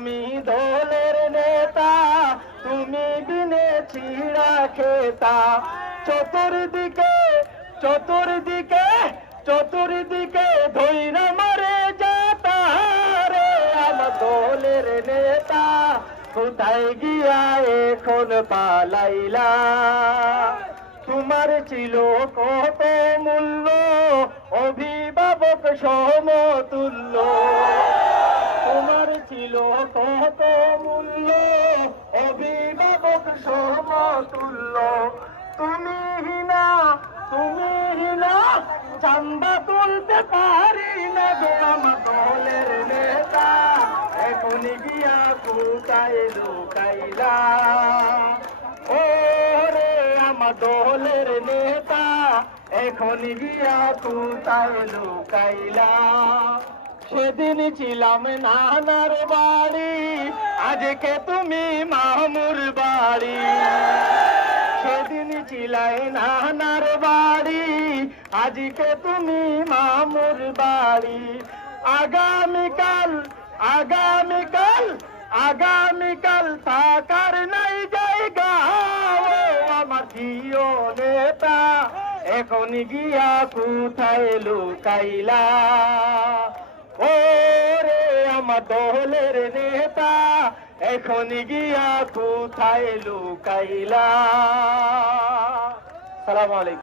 তুমি দলের নেতা, তুমি বিনে ছিড়া খেতা। চতুর্দিকে চতুর্দিকে চতুর্দিকে ধৈরা মারে যাতা রে আমার দলের নেতা, কোথায় গিয়া এখন পালাইলা? তোমার ছিল কত মূল্য, অভিভাবক সমতুল্য। তোমার ছিল কত মূল্য, অভিভাবক সমতুল্য। তুমি হিনা চান্দা তুলতে পারি না গো আমার দলের নেতা, এখন গিয়া কোথায় লুকাইলা? ও রে আমার দলের নেতা, এখন গিয়া কোথায় লুকাইলা? সেদিন ছিলাম নানার বাড়ি, আজকে তুমি মামুর বাড়ি। সেদিন ছিলাই নানার বাড়ি, আজকে তুমি মামুর বাড়ি। আগামীকাল আগামীকাল আগামীকাল থাকার নাই জায়গা আমার প্রিয় নেতা, এখন গিয়া কোথায় লুকাইলা? ও রে আমার দলের নেতা, এখন গিয়া কোথায় লুকাইলা? সালাম আলাইকুম।